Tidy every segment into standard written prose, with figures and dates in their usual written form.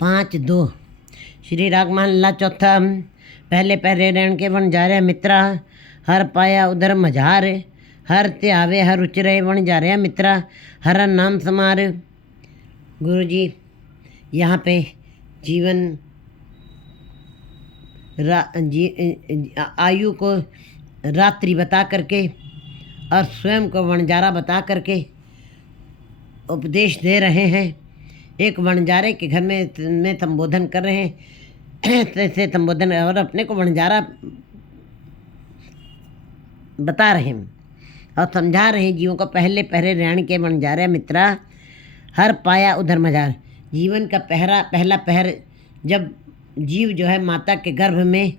5:2 श्री राग महला चौथा। पहले पहरे रण के वन जा रहे मित्रा, हर पाया उधर मझार, हर ते आवे हर उचरे वन जा रहे मित्रा, हर नाम समार। गुरु जी यहाँ पे जीवन आयु को रात्रि बता करके और स्वयं को वनजारा बता करके उपदेश दे रहे हैं। एक वनजारे के घर में संबोधन कर रहे हैं ऐसे संबोधन, और अपने को वनजारा बता रहे हैं और समझा रहे हैं जीवों को। पहले पहरे रण के वनजारे मित्रा, हर पाया उधर मजार। जीवन का पहला पहर जब जीव जो है माता के गर्भ में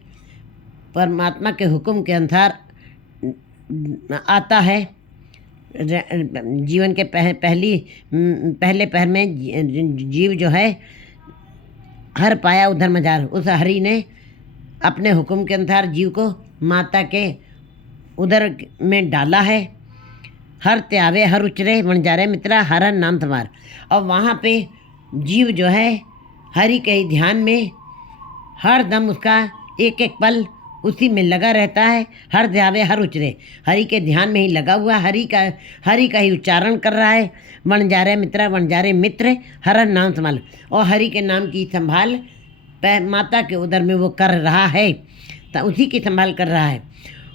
परमात्मा के हुक्म के अनुसार आता है, जीवन के पहले पहर में जीव जो है हर पाया उधर मजार। उस हरि ने अपने हुक्म के अनुसार जीव को माता के उधर में डाला है। हर त्यावे हर उचरे वनजारे मित्रा, हर नाम तुम्हार। और वहाँ पे जीव जो है हरि के ध्यान में हर दम उसका एक एक पल उसी में लगा रहता है। हर ध्यावे हर उचरे, हरि के ध्यान में ही लगा हुआ, हरि का ही उच्चारण कर रहा है। वनजारे मित्रा, वनजारे मित्र, हर नाम संभाल। और हरि के नाम की संभाल माता के उदर में वो कर रहा है, तो उसी की संभाल कर रहा है।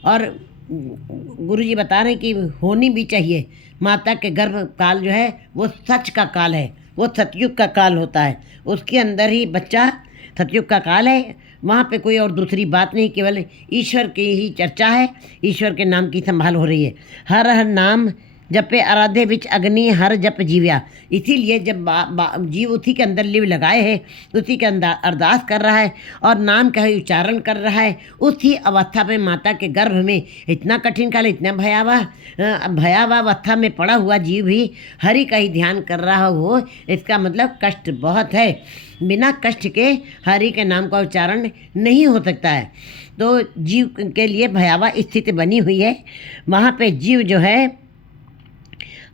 और गुरु जी बता रहे हैं कि होनी भी चाहिए। माता के गर्भ काल जो है वो सच का काल है, वो सतयुग का काल होता है। उसके अंदर ही बच्चा सतयुग का काल है, वहाँ पे कोई और दूसरी बात नहीं, केवल ईश्वर की ही चर्चा है, ईश्वर के नाम की संभाल हो रही है। हर हर नाम जपे आराधे बिच अग्नि हर जप जीव्या। इसीलिए जब जीव उसी के अंदर लिव लगाए है, उसी के अंदर अरदास कर रहा है और नाम का ही उच्चारण कर रहा है, उसी अवस्था में माता के गर्भ में इतना कठिन काल, इतना भयावह अवस्था में पड़ा हुआ जीव भी हरि का ही ध्यान कर रहा हो, इसका मतलब कष्ट बहुत है। बिना कष्ट के हरि के नाम का उच्चारण नहीं हो सकता है। तो जीव के लिए भयावह स्थिति बनी हुई है। वहाँ पे जीव जो है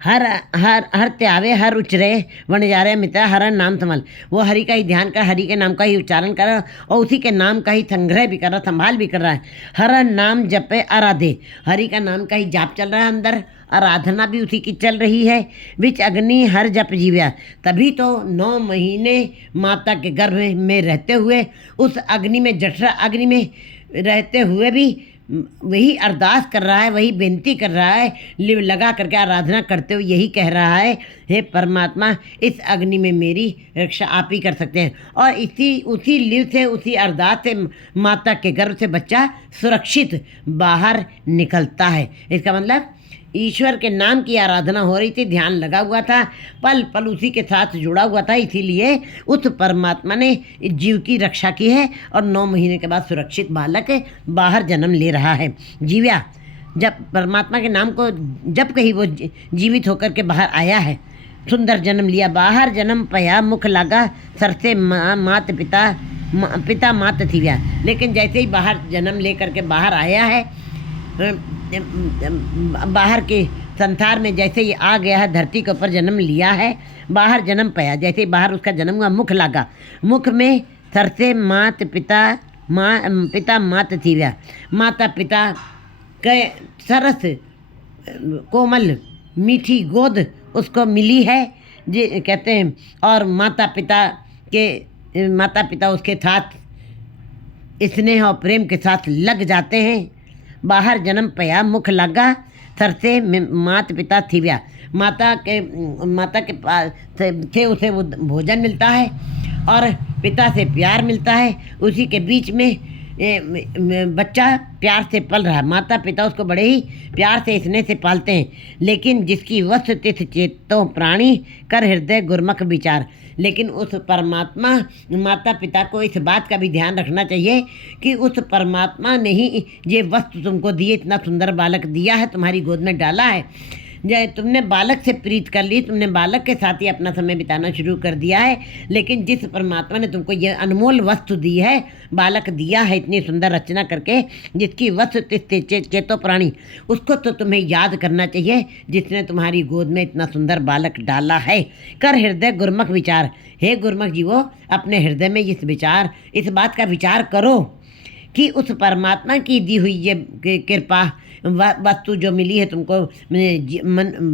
हर हर हर त्यावे हर उचरे वनजारे मित्रा, हर नाम संभाल। वो हरि का ही ध्यान कर, हरि के नाम का ही उच्चारण कर और उसी के नाम का ही संग्रह भी कर रहा, संभाल भी कर रहा है। हर नाम जपे आराधे, हरि का नाम का ही जाप चल रहा है, अंदर आराधना भी उसी की चल रही है। बिच अग्नि हर जप जीव्या, तभी तो 9 महीने माता के गर्भ में रहते हुए, उस अग्नि में जठरा अग्नि में रहते हुए भी वही अरदास कर रहा है, वही बेनती कर रहा है, लिव लगा करके आराधना करते हुए यही कह रहा है, हे परमात्मा इस अग्नि में मेरी रक्षा आप ही कर सकते हैं। और उसी लिव से, उसी अरदास से माता के गर्भ से बच्चा सुरक्षित बाहर निकलता है। इसका मतलब ईश्वर के नाम की आराधना हो रही थी, ध्यान लगा हुआ था, पल पल उसी के साथ जुड़ा हुआ था। इसीलिए उस परमात्मा ने जीव की रक्षा की है और 9 महीने के बाद सुरक्षित बालक बाहर जन्म ले रहा है। जीव्या, जब परमात्मा के नाम को जब कहीं वो जीवित होकर के बाहर आया है, सुंदर जन्म लिया, बाहर जन्म पया मुख लागा, सर से मात पिता मात थीव्या। लेकिन जैसे ही बाहर जन्म ले करके बाहर आया है, बाहर के संसार में जैसे ही आ गया है, धरती के ऊपर जन्म लिया है, बाहर जन्म पाया, जैसे ही बाहर उसका जन्म हुआ, मुख लगा, मुख में सर से पिता मात थीव्या। माता पिता के सरस कोमल मीठी गोद उसको मिली है जी कहते हैं। और माता पिता उसके साथ स्नेह और प्रेम के साथ लग जाते हैं। बाहर जन्म पया मुख लगा, सर से मात पिता थीव्या। माता के पास से उसे वो भोजन मिलता है और पिता से प्यार मिलता है। उसी के बीच में बच्चा प्यार से पल रहा है। माता पिता उसको बड़े ही प्यार से स्नेह से पालते हैं। लेकिन जिसकी वस्तु तिथ चेतो प्राणी कर हृदय गुरमुख विचार। लेकिन उस परमात्मा माता पिता को इस बात का भी ध्यान रखना चाहिए कि उस परमात्मा ने ही ये वस्तु तुमको दिए, इतना सुंदर बालक दिया है, तुम्हारी गोद में डाला है, तुमने बालक से प्रीत कर ली, तुमने बालक के साथ ही अपना समय बिताना शुरू कर दिया है, लेकिन जिस परमात्मा ने तुमको ये अनमोल वस्तु दी है, बालक दिया है इतनी सुंदर रचना करके, जिसकी वस्तु चेतो प्राणी, उसको तो तुम्हें याद करना चाहिए, जिसने तुम्हारी गोद में इतना सुंदर बालक डाला है। कर हृदय गुरमुख विचार, हे गुरमुख जीवो, अपने हृदय में इस बात का विचार करो कि उस परमात्मा की दी हुई ये कृपा वस्तु जो मिली है तुमको,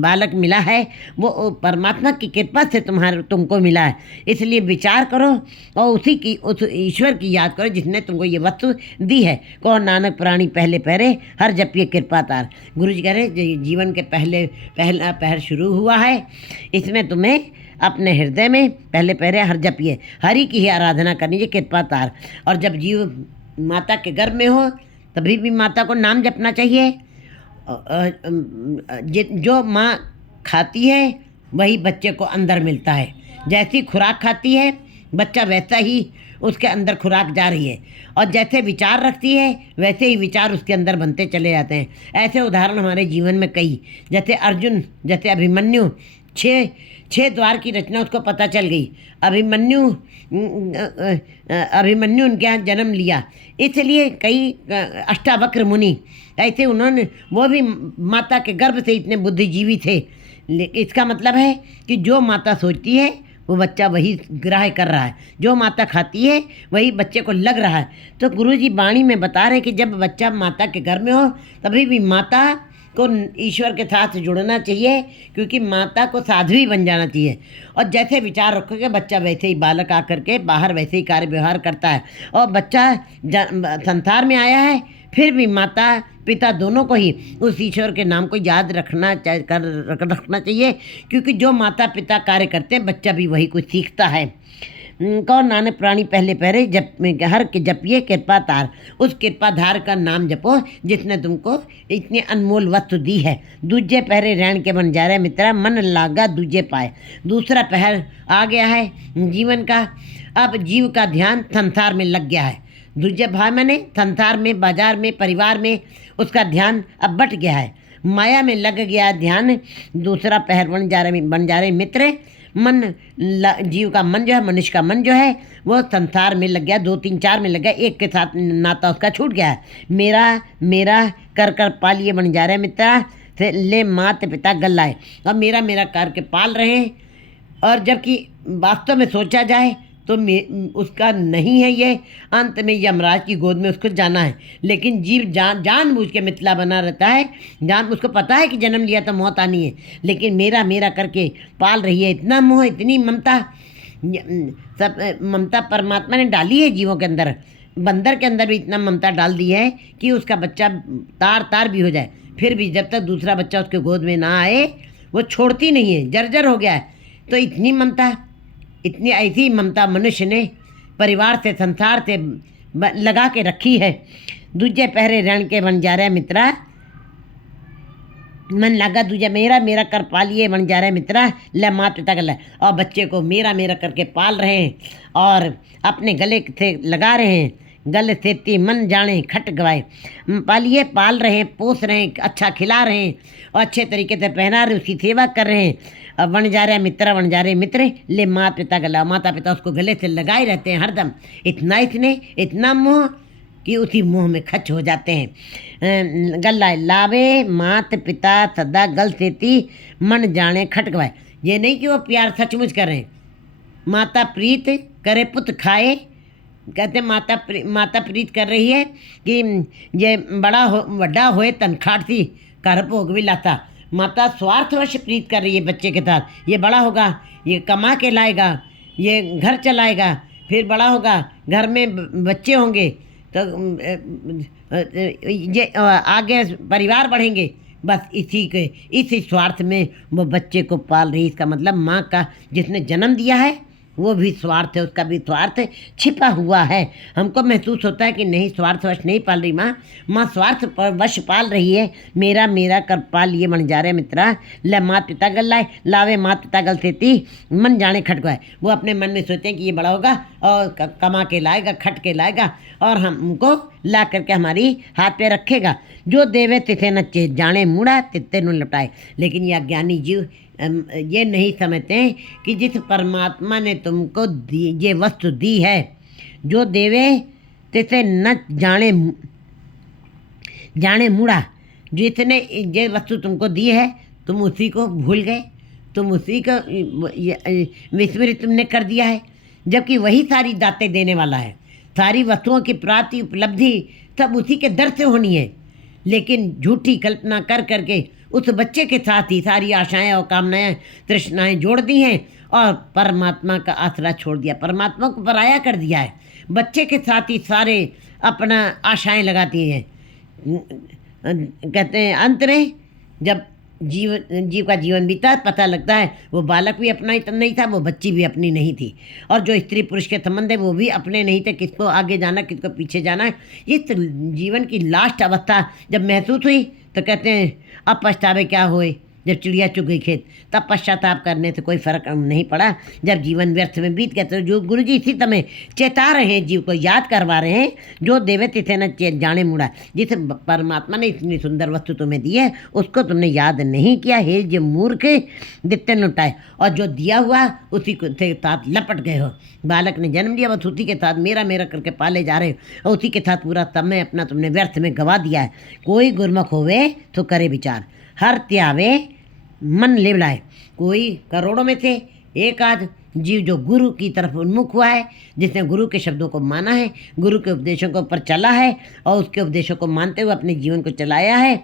बालक मिला है, वो परमात्मा की कृपा से तुमको मिला है। इसलिए विचार करो और उस ईश्वर की याद करो जिसने तुमको ये वस्तु दी है। कौन नानक प्राणी पहले पहरे, हर जपिए कृपा तार। गुरु जी कह रहे जीवन के पहला पहर शुरू हुआ है, इसमें तुम्हें अपने हृदय में पहले पहरे हर जपिए, हरि की ही आराधना करनी चाहिए, कृपा तार। और जब जीव माता के गर्भ में हो तभी भी माता को नाम जपना चाहिए। जो माँ खाती है वही बच्चे को अंदर मिलता है। जैसी खुराक खाती है बच्चा वैसा ही उसके अंदर खुराक जा रही है, और जैसे विचार रखती है वैसे ही विचार उसके अंदर बनते चले जाते हैं। ऐसे उदाहरण हमारे जीवन में कई, जैसे अर्जुन, जैसे अभिमन्यु, छः द्वार की रचना उसको पता चल गई। अभिमन्यु उनके यहाँ जन्म लिया, इसलिए कई अष्टावक्र मुनि ऐसे उन्होंने, वो भी माता के गर्भ से इतने बुद्धिजीवी थे। लेकिन इसका मतलब है कि जो माता सोचती है वो बच्चा वही ग्राह्य कर रहा है, जो माता खाती है वही बच्चे को लग रहा है। तो गुरुजी वाणी में बता रहे कि जब बच्चा माता के गर्भ में हो तभी भी माता को ईश्वर के साथ जुड़ना चाहिए, क्योंकि माता को साध्वी बन जाना चाहिए। और जैसे विचार रखोगे बच्चा वैसे ही बालक आकर के बाहर वैसे ही कार्य व्यवहार करता है। और बच्चा संसार में आया है, फिर भी माता पिता दोनों को ही उस ईश्वर के नाम को याद रखना चाहिए, क्योंकि जो माता पिता कार्य करते हैं बच्चा भी वही कुछ सीखता है। कौन नानक प्राणी पहले पहरे हर के जपिए कृपा तार, उस कृपा धार का नाम जपो जिसने तुमको इतनी अनमोल वस्तु दी है। दूजे पहरे रहन के बन जा रहे मित्रा, मन लागा दूजे पाए। दूसरा पहर आ गया है जीवन का, अब जीव का ध्यान संसार में लग गया है। दूजे भाई मैंने संसार में, बाजार में, परिवार में उसका ध्यान अब बट गया है, माया में लग गया ध्यान। दूसरा पहर बन जा रहे मित्र, मन जीव का मन जो है, मनुष्य का मन जो है वो संसार में लग गया, 2 3 4 में लग गया, एक के साथ नाता उसका छूट गया है। मेरा मेरा कर कर पालिए बन जा रहे मित्रा, से ले मात पिता गल्लाए, और मेरा मेरा करके पाल रहे हैं। और जबकि वास्तव में सोचा जाए तो उसका नहीं है ये, अंत में यमराज की गोद में उसको जाना है। लेकिन जीव जानबूझ के मिथला बना रहता है, उसको पता है कि जन्म लिया तो मौत आनी है, लेकिन मेरा मेरा करके पाल रही है। इतना मोह, इतनी ममता, सब ममता परमात्मा ने डाली है जीवों के अंदर। बंदर के अंदर भी इतना ममता डाल दी है कि उसका बच्चा तार भी हो जाए, फिर भी जब तक दूसरा बच्चा उसके गोद में ना आए वो छोड़ती नहीं है, जर्जर हो गया है। तो इतनी ममता, इतनी ऐसी ममता मनुष्य ने परिवार से, संसार से लगा के रखी है। दूजे पहरे रण के बन जा रहे मित्रा, मन लगा दूजा मेरा मेरा कर पालिए बन जा रहे मित्रा, ले मात पिता गला, और बच्चे को मेरा मेरा करके पाल रहे हैं और अपने गले से लगा रहे हैं। गल सेती मन जाने खट गवाए, पालिए पाल रहे हैं, पोस रहे हैं, अच्छा खिला रहे हैं और अच्छे तरीके से पहना रहे, उसकी सेवा कर रहे हैं। अब बन जा रहे मित्र, बन जा रहे मित्र, ले माता पिता गला, माता पिता उसको गले से लगाए रहते हैं हरदम। इतना मोह कि उसी मोह में खच हो जाते हैं। गला लावे मात पिता सदा गल सेती मन जाने खट गवाए। ये नहीं कि वो प्यार सचमुच कर रहे हैं, माता प्रीत करे पुत्र खाए। कहते माता प्रीत कर रही है कि ये वड्डा होए तनखाड़ती कर भोग भी लाता। माता स्वार्थवश प्रीत कर रही है बच्चे के साथ, ये बड़ा होगा, ये कमा के लाएगा, ये घर चलाएगा, फिर बड़ा होगा, घर में बच्चे होंगे तो ये आगे परिवार बढ़ेंगे। बस इसी स्वार्थ में वो बच्चे को पाल रही। इसका मतलब माँ का जिसने जन्म दिया है वो भी स्वार्थ है, उसका भी स्वार्थ छिपा हुआ है। हमको महसूस होता है कि नहीं स्वार्थवश नहीं पाल रही माँ, माँ स्वार्थ वश पाल रही है। मेरा मेरा कर पाल ये मन जा रहे मित्रा, ल मात पिता गल लाए लावे मात पिता गल सेती मन जाने खट गए। वो अपने मन में सोचते हैं कि ये बड़ा होगा और कमा के लाएगा, खट के लाएगा और हमको ला करके हमारी हाथ पे रखेगा। जो देवे तिथे न जाने मुड़ा तिथे न लौटाए। लेकिन ये अज्ञानी जीव ये नहीं समझते हैं कि जिस परमात्मा ने तुमको दी ये वस्तु दी है, जो देवे तिथे न जाने मुड़ा, जिसने ये वस्तु तुमको दी है तुम उसी को भूल गए, तुम उसी को विस्मृत तुमने कर दिया है, जबकि वही सारी दातें देने वाला है। सारी वस्तुओं की प्राप्ति उपलब्धि सब उसी के दर से होनी है। लेकिन झूठी कल्पना कर करके उस बच्चे के साथ ही सारी आशाएं और कामनाएं तृष्णाएं जोड़ दी हैं और परमात्मा का आसरा छोड़ दिया, परमात्मा को पराया कर दिया है। बच्चे के साथ ही सारे अपना आशाएं लगाती हैं। कहते हैं अंत में जब जीव का जीवन बीता पता लगता है वो बालक भी अपना ही नहीं था, वो बच्ची भी अपनी नहीं थी, और जो स्त्री पुरुष के संबंध है वो भी अपने नहीं थे। किसको आगे जाना किसको पीछे जाना है, ये तो जीवन की लास्ट अवस्था जब महसूस हुई तो कहते हैं अब पछतावे क्या हुए। जब चिड़िया चुग गई खेत तब पश्चाताप करने से कोई फर्क नहीं पड़ा। जब जीवन व्यर्थ में बीत गया तो जो गुरु जी इसी समय चेता रहे हैं, जीव को याद करवा रहे हैं, जो देवे तिथे न जाने मुड़ा। जिस परमात्मा ने इतनी सुंदर वस्तु तुम्हें दी है उसको तुमने याद नहीं किया, हे जो मूर्ख दित्ते लुटाए। और जो दिया हुआ उसी के साथ लपट गए हो। बालक ने जन्म लिया बस उसी के साथ मेरा मेरा करके पाले जा रहे हो, और उसी के साथ पूरा समय अपना तुमने व्यर्थ में गवा दिया है। कोई गुरमुख होवे तो करे विचार, हर त्यावे मन लिबलाए। कोई करोड़ों में से एक आध जीव जो गुरु की तरफ उन्मुख हुआ है, जिसने गुरु के शब्दों को माना है, गुरु के उपदेशों के ऊपर चला है और उसके उपदेशों को मानते हुए अपने जीवन को चलाया है,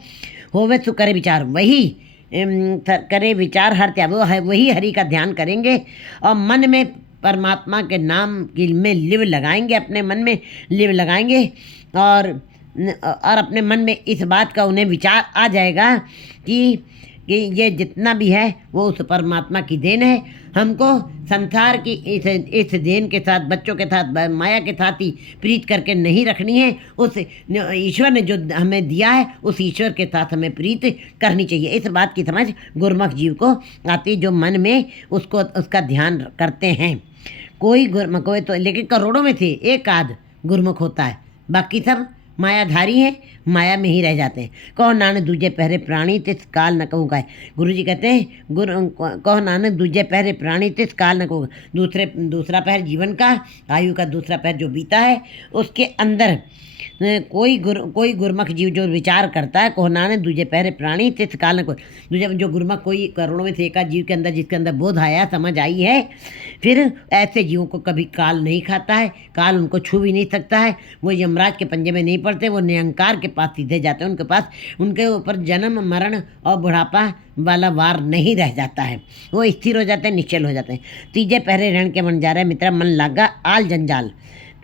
होवे तो करे विचार, वही करे विचार हर त्याग, वो है वही हरि का ध्यान करेंगे और मन में परमात्मा के नाम में लिव लगाएंगे, अपने मन में लिव लगाएंगे और अपने मन में इस बात का उन्हें विचार आ जाएगा कि ये जितना भी है वो उस परमात्मा की देन है। हमको संसार की इस देन के साथ, बच्चों के साथ, माया के साथ ही प्रीत करके नहीं रखनी है। उस ईश्वर ने जो हमें दिया है उस ईश्वर के साथ हमें प्रीत करनी चाहिए। इस बात की समझ गुरमुख जीव को आती, जो मन में उसको उसका ध्यान करते हैं। कोई गुरमुख हो तो, लेकिन करोड़ों में से एक आध गुरमुख होता है, बाकी सब मायाधारी हैं, माया में ही रह जाते हैं। कहो नानक दूजे पहरे प्राणी तिस काल न कहूँ गाय। गुरु जी कहते हैं कहो नानक दूजे पहरे प्राणी तिस काल न कहूँ। दूसरा पहर जीवन का, आयु का दूसरा पहर जो बीता है उसके अंदर कोई गुरमुख जीव जो विचार करता है, कहो नानक दूजे पहरे प्राणी तिस काल न कहूँ। दूजे जो गुरमुख कोई करोड़ों में से एक जीव के अंदर, जिसके अंदर बोध आया, समझ आई है, फिर ऐसे जीवों को कभी काल नहीं खाता है, काल उनको छू भी नहीं सकता है। वो यमराज के पंजे में नहीं पड़ते, वो निरंकार के पास सीधे जाते हैं। उनके पास, उनके ऊपर जन्म मरण और बुढ़ापा वाला वार नहीं रह जाता है, वो स्थिर हो जाते हैं, निश्चल हो जाते हैं। तीजे पहरे रण के बन जा रहे मित्रा, मन लागा आल जंजाल,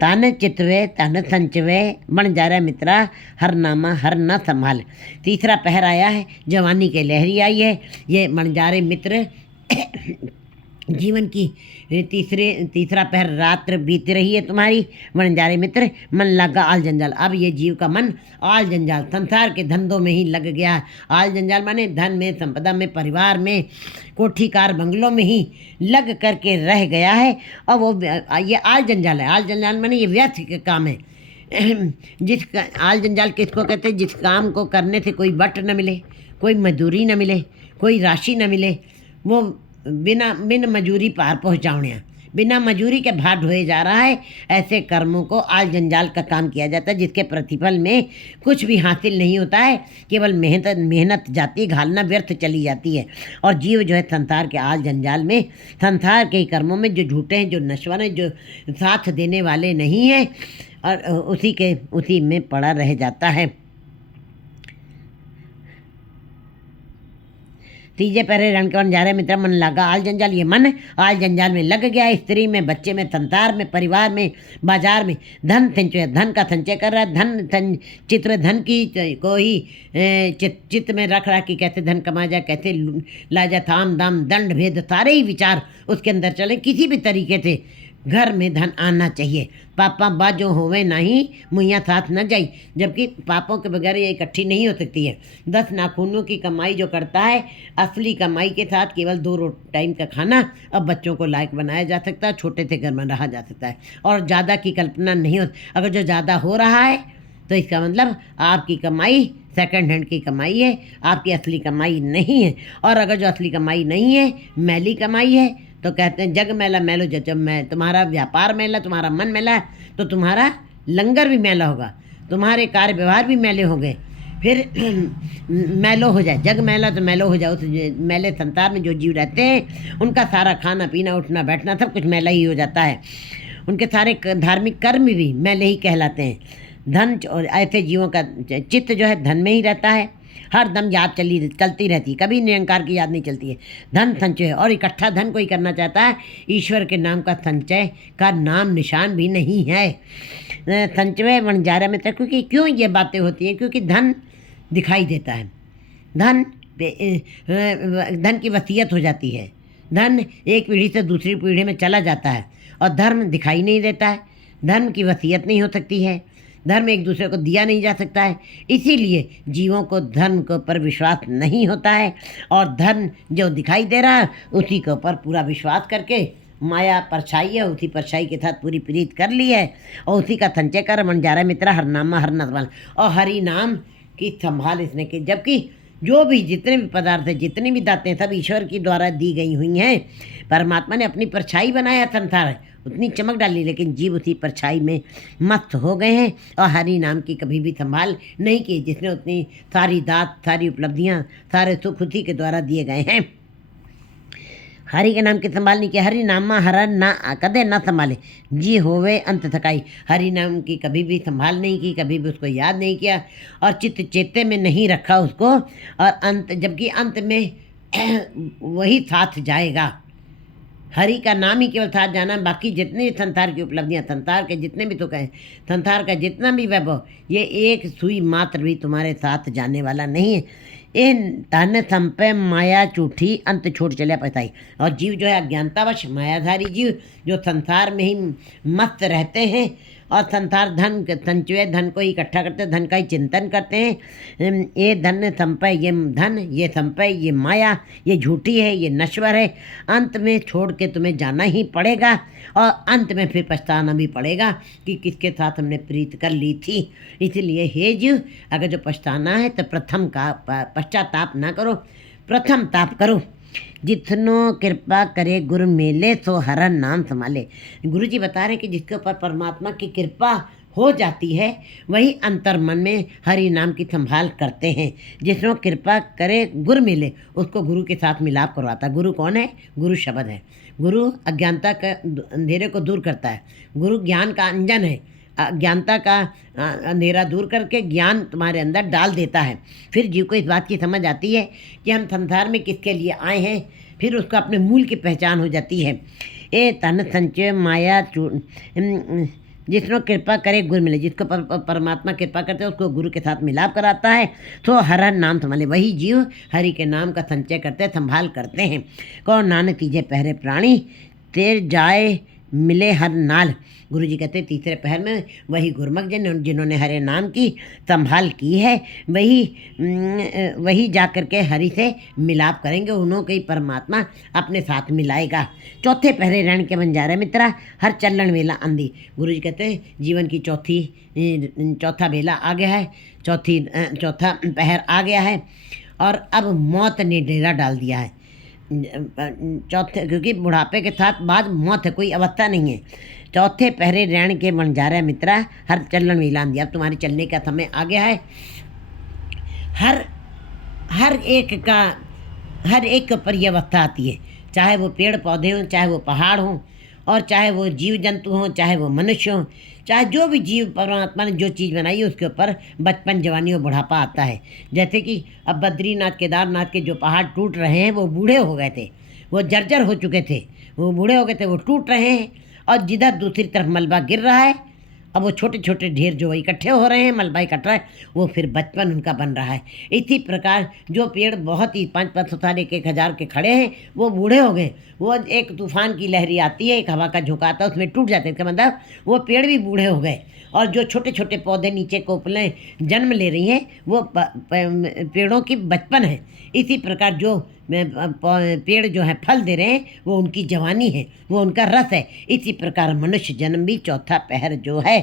तन चितवे तन संचवे बन जा रहा मित्रा, हर नामा हर न संभाल। तीसरा पहर आया है, जवानी के लहरी आई है। ये बन जा रहे मित्र जीवन की तीसरा पहर रात्र बीत रही है तुम्हारी, बन जा रहे मित्र, मन लगा आल जंजाल। अब ये जीव का मन आल जंजाल, संसार के धंधों में ही लग गया है। आल जंजाल माने धन में, संपदा में, परिवार में, कोठी कार बंगलों में ही लग करके रह गया है। और वो ये आल जंजाल है। आल जंजाल माने ये व्यर्थ का काम है। आल जंजाल किसको कहते हैं? जिस काम को करने से कोई वट न मिले, कोई मजदूरी न मिले, कोई राशि न मिले, वो बिन मजूरी पार पहुँचाने, बिना मजूरी के भार ढोए जा रहा है। ऐसे कर्मों को आल जंजाल का काम किया जाता है, जिसके प्रतिफल में कुछ भी हासिल नहीं होता है, केवल मेहनत जाती, घालना व्यर्थ चली जाती है। और जीव जो है संसार के आल जंजाल में, संसार के कर्मों में जो झूठे हैं, जो नश्वर हैं, जो साथ देने वाले नहीं हैं, और उसी में पड़ा रह जाता है। तीजे पहरे रण के वन जा रहे मित्र मन लगा आल जंजाल, ये मन आल जंजाल में लग गया, स्त्री में, बच्चे में, संसार में, परिवार में, बाजार में। धन संचय, धन का संचय कर रहा है, धन चित्र धन की को ही चित्त में रख रहा कि कैसे धन कमा जाए, कैसे ला जाए, थाम दाम दंड भेद सारे ही विचार उसके अंदर चले। किसी भी तरीके से घर में धन आना चाहिए, पापा बाजो होवे नहीं मुइया साथ न जाई, जबकि पापों के बगैर ये इकट्ठी नहीं हो सकती है। 10 नाखूनों की कमाई जो करता है, असली कमाई के साथ केवल 2 टाइम का खाना अब बच्चों को लायक बनाया जा सकता है, छोटे से घर में रहा जा सकता है, और ज़्यादा की कल्पना नहीं हो। अगर जो ज़्यादा हो रहा है तो इसका मतलब आपकी कमाई सेकंड हैंड की कमाई है, आपकी असली कमाई नहीं है। और अगर जो असली कमाई नहीं है, मैली कमाई है, तो कहते हैं जग मैला मैलो जब मैं, तुम्हारा व्यापार मैला, तुम्हारा मन मैला है तो तुम्हारा लंगर भी मैला होगा, तुम्हारे कार्य व्यवहार भी मैले होंगे, फिर मैलो हो जाए। जग मैला तो मैलो हो जाए। उस मैले संसार में जो जीव रहते हैं उनका सारा खाना पीना उठना बैठना सब कुछ मैला ही हो जाता है, उनके सारे धार्मिक कर्म भी मैले ही कहलाते हैं। धन और ऐसे जीवों का चित्त जो है धन में ही रहता है, हर दम याद चलती रहती है, कभी निरंकार की याद नहीं चलती है। धन संचय, और इकट्ठा धन कोई करना चाहता है, ईश्वर के नाम का संचय का नाम निशान भी नहीं है। संचय वणजारा में तक, क्योंकि क्यों ये बातें होती हैं, क्योंकि धन दिखाई देता है, धन की वसीयत हो जाती है, धन एक पीढ़ी से दूसरी पीढ़ी में चला जाता है, और धर्म दिखाई नहीं देता है, धन की वसीयत नहीं हो सकती है, धर्म एक दूसरे को दिया नहीं जा सकता है। इसीलिए जीवों को धन के ऊपर विश्वास नहीं होता है, और धन जो दिखाई दे रहा है उसी के ऊपर पूरा विश्वास करके माया परछाई है, उसी परछाई के साथ पूरी प्रीत कर ली है, और उसी का संचय कर मन जा रहा है मित्र, हर नामा हर नसवाल, और हरि नाम की संभाल इसने की। जबकि जो भी जितने भी पदार्थ हैं, जितनी भी दातें सब ईश्वर की द्वारा दी गई हुई हैं, परमात्मा ने अपनी परछाई बनाया संसार, उतनी चमक डाली, लेकिन जीव उसी परछाई में मस्त हो गए हैं, और हरि नाम की कभी भी संभाल नहीं की, जिसने उतनी सारी दात, सारी उपलब्धियां, सारे सुख उसी के द्वारा दिए गए हैं। हरि के नाम की संभाल नहीं की, हरि नामा हर ना कदे ना संभाले, जी होवे अंत थकाई। हरि नाम की कभी भी संभाल नहीं की, कभी भी उसको याद नहीं किया, और चित्त चेते में नहीं रखा उसको, और अंत, जबकि अंत में वही साथ जाएगा। हरि का नाम ही केवल साथ जाना, बाकी जितने भी संसार की उपलब्धियां, संसार के जितने भी सुख हैं, संसार का जितना भी वैभव, ये एक सुई मात्र भी तुम्हारे साथ जाने वाला नहीं है। ये धन संपय माया झूठी अंत छोड़ चले पछताई। और जीव जो है अज्ञानतावश मायाधारी जीव, जो संसार में ही मस्त रहते हैं, और संसार धन संचय धन को इकट्ठा करते हैं, धन का ही चिंतन करते हैं। ये धन संपय, ये धन, ये संपय, ये माया, ये झूठी है, ये नश्वर है, अंत में छोड़ के तुम्हें जाना ही पड़ेगा, और अंत में फिर पछताना भी पड़ेगा कि किसके साथ हमने प्रीत कर ली थी। इसलिए हे जीव, अगर जो पछताना है तो प्रथम का पश्चाताप ना करो, प्रथम ताप करो। जितनो कृपा करे गुरु मेले सो हरन नाम संभाले। गुरु जी बता रहे कि जिसके ऊपर परमात्मा की कृपा हो जाती है वही अंतर मन में हरि नाम की संभाल करते हैं। जिसनो कृपा करे गुरु मिले, उसको गुरु के साथ मिलाप करवाता। गुरु कौन है? गुरु शब्द है। गुरु अज्ञानता के अंधेरे को दूर करता है। गुरु ज्ञान का अंजन है, अज्ञानता का अंधेरा दूर करके ज्ञान तुम्हारे अंदर डाल देता है। फिर जीव को इस बात की समझ आती है कि हम संसार में किसके लिए आए हैं, फिर उसको अपने मूल की पहचान हो जाती है। ए तन संचय माया जिसनो कृपा करे गुरु मिले, जिसको परमात्मा कृपा करते हैं उसको गुरु के साथ मिलाप कराता है, तो हर हर नाम संभाले। वही जीव हरि के नाम का संचय करते, संभाल करते हैं। कौन नानक तीजे पहरे प्राणी तेर जाए मिले हर नाल। गुरु जी कहते हैं तीसरे पहर में वही गुरमख जिन्होंने हरे नाम की संभाल की है, वही जा कर के हरि से मिलाप करेंगे, उन्हों के ही परमात्मा अपने साथ मिलाएगा। चौथे पहरे रण के बंजारे मित्रा हर चलन वेला अंधी। गुरु जी कहते हैं जीवन की चौथा बेला आ गया है, चौथा पहर आ गया है, और अब मौत ने डेरा डाल दिया है। चौथे, क्योंकि बुढ़ापे के साथ बाद मौत है, कोई अवस्था नहीं है। चौथे पहरे रण के बंजारा मित्रा हर चलन वेला अंधी। अब तुम्हारे चलने का समय आ गया है। हर एक पर यह अवस्था आती है, चाहे वो पेड़ पौधे हों, चाहे वो पहाड़ हों, और चाहे वो जीव जंतु हों, चाहे वो मनुष्य हों, चाहे जो भी जीव परमात्मा ने जो चीज़ बनाई है उसके ऊपर बचपन, जवानी और बुढ़ापा आता है। जैसे कि अब बद्रीनाथ केदारनाथ के जो पहाड़ टूट रहे हैं वो बूढ़े हो गए थे, वो जर्जर हो चुके थे, वो बूढ़े हो गए थे, वो टूट रहे हैं। और जिधर दूसरी तरफ मलबा गिर रहा है, अब वो छोटे छोटे ढेर जो इकट्ठे हो रहे हैं, मलबा इकट्ठा है, वो फिर बचपन उनका बन रहा है। इसी प्रकार जो पेड़ बहुत ही 500 साल, 1,000 के खड़े हैं, वो बूढ़े हो गए। वो एक तूफान की लहरी आती है, एक हवा का झोंका आता है, उसमें टूट जाते हैं। इसका मतलब वो पेड़ भी बूढ़े हो गए। और जो छोटे छोटे पौधे नीचे कोपलें जन्म ले रही हैं, वो पेड़ों की बचपन है। इसी प्रकार जो पेड़ जो है फल दे रहे हैं, वो उनकी जवानी है, वो उनका रस है। इसी प्रकार मनुष्य जन्म भी चौथा पहर जो है,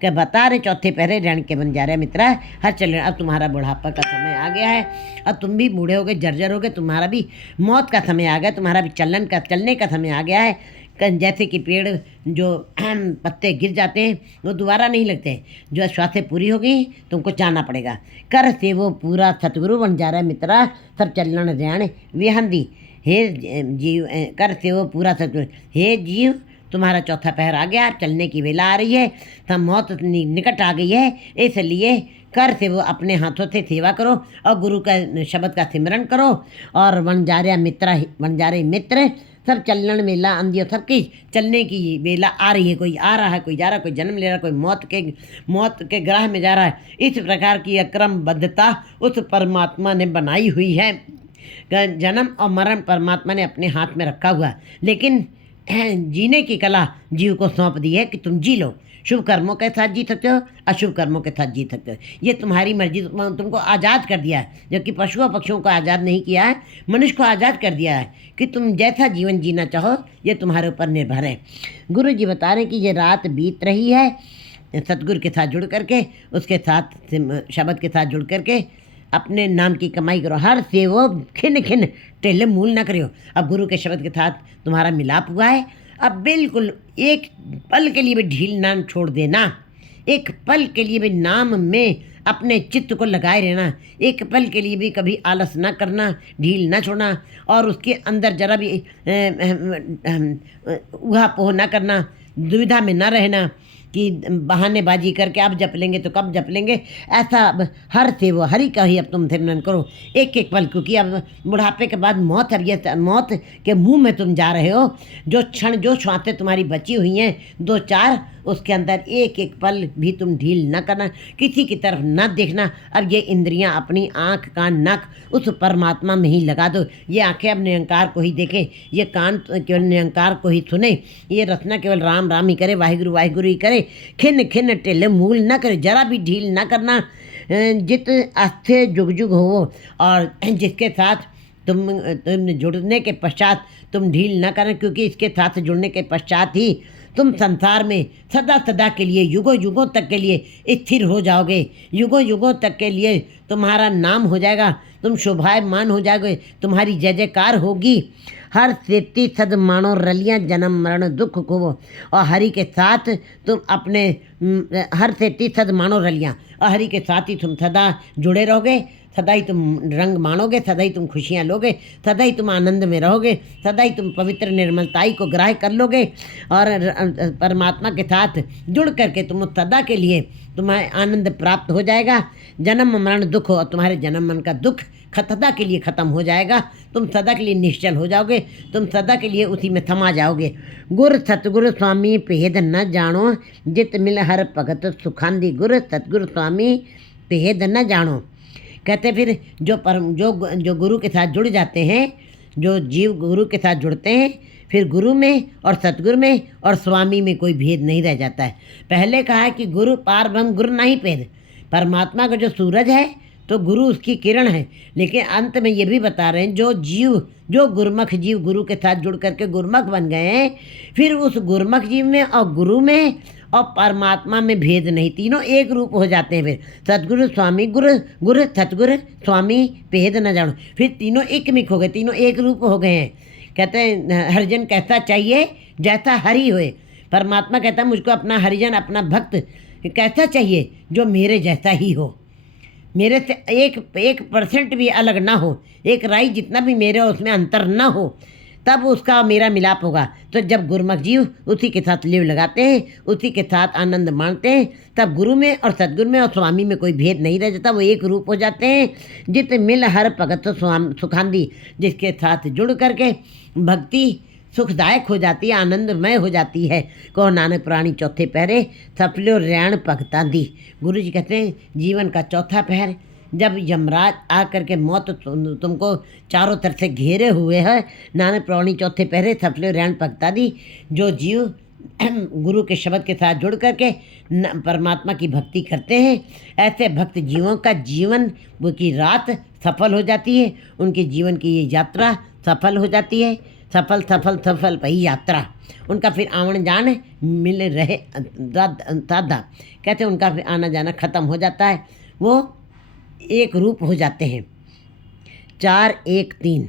कि बता रहे चौथे पहरे रण के बन जा रहे मित्रा, हर चल। अब तुम्हारा बुढ़ापा का समय आ गया है, अब तुम भी बूढ़े हो गए, जर्जर हो गए, तुम्हारा भी मौत का समय आ गया, तुम्हारा भी चलने का समय आ गया है। जैसे कि पेड़ जो पत्ते गिर जाते हैं वो दोबारा नहीं लगते, जो श्वासें पूरी हो गई तुमको जाना पड़ेगा। कर से वो पूरा सतगुरु बन जा रहा है मित्रा, सब चलन रैण विहंदी। हे जीव, कर से वो पूरा सतगुरु, हे जीव तुम्हारा चौथा पहर आ गया, चलने की वेला आ रही है, तब मौत निकट आ गई है। इसलिए कर से वो अपने हाथों से सेवा करो और गुरु का शब्द का सिमरन करो। और वनजारे मित्र सब चलन वेला अंधियो, सबकी चलने की वेला आ रही है। कोई आ रहा है, कोई जा रहा है, कोई जन्म ले रहा है, कोई मौत के ग्राह में जा रहा है। इस प्रकार की अक्रमबद्धता उस परमात्मा ने बनाई हुई है। जन्म और मरण परमात्मा ने अपने हाथ में रखा हुआ, लेकिन जीने की कला जीव को सौंप दी है कि तुम जी लो। शुभ कर्मों के साथ जी सकते हो, अशुभ कर्मों के साथ जी सकते हो, ये तुम्हारी मर्जी। तुमको आज़ाद कर दिया है, जबकि पशुओं पक्षियों को आज़ाद नहीं किया है, मनुष्य को आज़ाद कर दिया है कि तुम जैसा जीवन जीना चाहो, ये तुम्हारे ऊपर निर्भर है। गुरु जी बता रहे हैं कि ये रात बीत रही है, सतगुरु के साथ जुड़ करके, उसके साथ शब्द के साथ जुड़ करके अपने नाम की कमाई करो। हर से वो खिन खिन टेले मूल ना करियो। अब गुरु के शब्द के साथ तुम्हारा मिलाप हुआ है, अब बिल्कुल एक पल के लिए भी ढील ना छोड़ देना, एक पल के लिए भी नाम में अपने चित्त को लगाए रहना, एक पल के लिए भी कभी आलस ना करना, ढील ना छोड़ना, और उसके अंदर जरा भी उहापोह ना करना, दुविधा में ना रहना कि बहानेबाजी करके अब जप लेंगे तो कब जप लेंगे। ऐसा अब हर से वो हरि का ही अब तुम सिमरन करो एक एक पल, क्योंकि अब बुढ़ापे के बाद मौत है, ये मौत के मुंह में तुम जा रहे हो। जो क्षण, जो श्वासें तुम्हारी बची हुई हैं 2-4, उसके अंदर एक एक पल भी तुम ढील न करना, किसी की तरफ न देखना। अब ये इंद्रियां अपनी आँख, कान, नाक उस परमात्मा में ही लगा दो। ये आंखें अब निरंकार को ही देखें, ये कान केवल निरंकार को ही सुने, ये रचना केवल राम राम ही करे, वाहिगुरु वाहिगुरु ही करे, खिन खिन टिल मूल न करे, जरा भी ढील न करना। जित अस्थे जुग जुग हो, और जिसके साथ तुम जुड़ने के पश्चात तुम ढील न करें, क्योंकि इसके साथ जुड़ने के पश्चात ही तुम संसार में सदा सदा के लिए, युगों युगों तक के लिए स्थिर हो जाओगे। युगों युगों तक के लिए तुम्हारा नाम हो जाएगा, तुम शोभायमान हो जाओगे, तुम्हारी जय जयकार होगी। हर सेती सद मानो रलियाँ, जन्म मरण दुख को, और हरि के साथ तुम अपने हर सेती सद मानो रलियाँ, और हरि के साथ ही तुम सदा जुड़े रहोगे, सदा ही तुम रंग मानोगे, सदा ही तुम खुशियाँ लोगे, सदा ही तुम आनंद में रहोगे, सदा ही तुम पवित्र निर्मलताई को ग्राह्य कर लोगे। और परमात्मा के साथ जुड़ करके तुम सदा के लिए तुम्हें आनंद प्राप्त हो जाएगा। जन्म मरण दुख हो, और तुम्हारे जन्म मन का दुख सदा के लिए ख़त्म हो जाएगा। तुम सदा के लिए निश्चल हो जाओगे, तुम सदा के लिए उसी में थमा जाओगे। गुर सतगुरु स्वामी भेद न जानो, जित मिल हर भगत सुखांदी। गुर सतगुरु स्वामी भेद न जानो, कहते फिर जो गुरु के साथ जुड़ जाते हैं, जो जीव गुरु के साथ जुड़ते हैं, फिर गुरु में और सतगुरु में और स्वामी में कोई भेद नहीं रह जाता है। पहले कहा है कि गुरु पार ब्रह्म गुरु नहीं भेद, परमात्मा का जो सूरज है तो गुरु उसकी किरण है। लेकिन अंत में ये भी बता रहे हैं, जो गुरमुख जीव गुरु के साथ जुड़ करके गुरमुख बन गए हैं, फिर उस गुरमुख जीव में और गुरु में और परमात्मा में भेद नहीं, तीनों एक रूप हो जाते हैं। फिर सतगुरु स्वामी गुरु सतगुरु स्वामी भेद न जानो, फिर तीनों एक मिक हो गए, तीनों एक रूप हो गए हैं। कहते हैं हरिजन कैसा चाहिए जैसा हरि होए। परमात्मा कहता है मुझको अपना हरिजन, अपना भक्त कैसा चाहिए, जो मेरे जैसा ही हो, मेरे से 1% भी अलग ना हो, एक राई जितना भी मेरे उसमें अंतर ना हो। तब उसका मेरा मिलाप होगा। तो जब गुरुमुख जीव उसी के साथ लिव लगाते हैं, उसी के साथ आनंद मानते हैं, तब गुरु में और सदगुरु में और स्वामी में कोई भेद नहीं रह जाता, वो एक रूप हो जाते हैं। जित मिल हर भगत सुखांदी, जिसके साथ जुड़ करके भक्ति सुखदायक हो जाती है, आनंदमय हो जाती है। कहो नानक प्राणी चौथे पहरे सफलो रैण भगता दी। गुरु जी कहते हैं जीवन का चौथा पहर, जब यमराज आ करके मौत तुमको चारों तरफ से घेरे हुए है, नानक प्राणी चौथे पहरे सफलो रैण भगता दी। जो जीव गुरु के शब्द के साथ जुड़ करके परमात्मा की भक्ति करते हैं, ऐसे भक्त जीवों का जीवन वो की रात सफल हो जाती है, उनके जीवन की ये यात्रा सफल हो जाती है। सफल सफल सफल वही यात्रा, उनका फिर आवन जान मिल रहे साधा, कहते हैं उनका फिर आना जाना खत्म हो जाता है, वो एक रूप हो जाते हैं। 4 1 3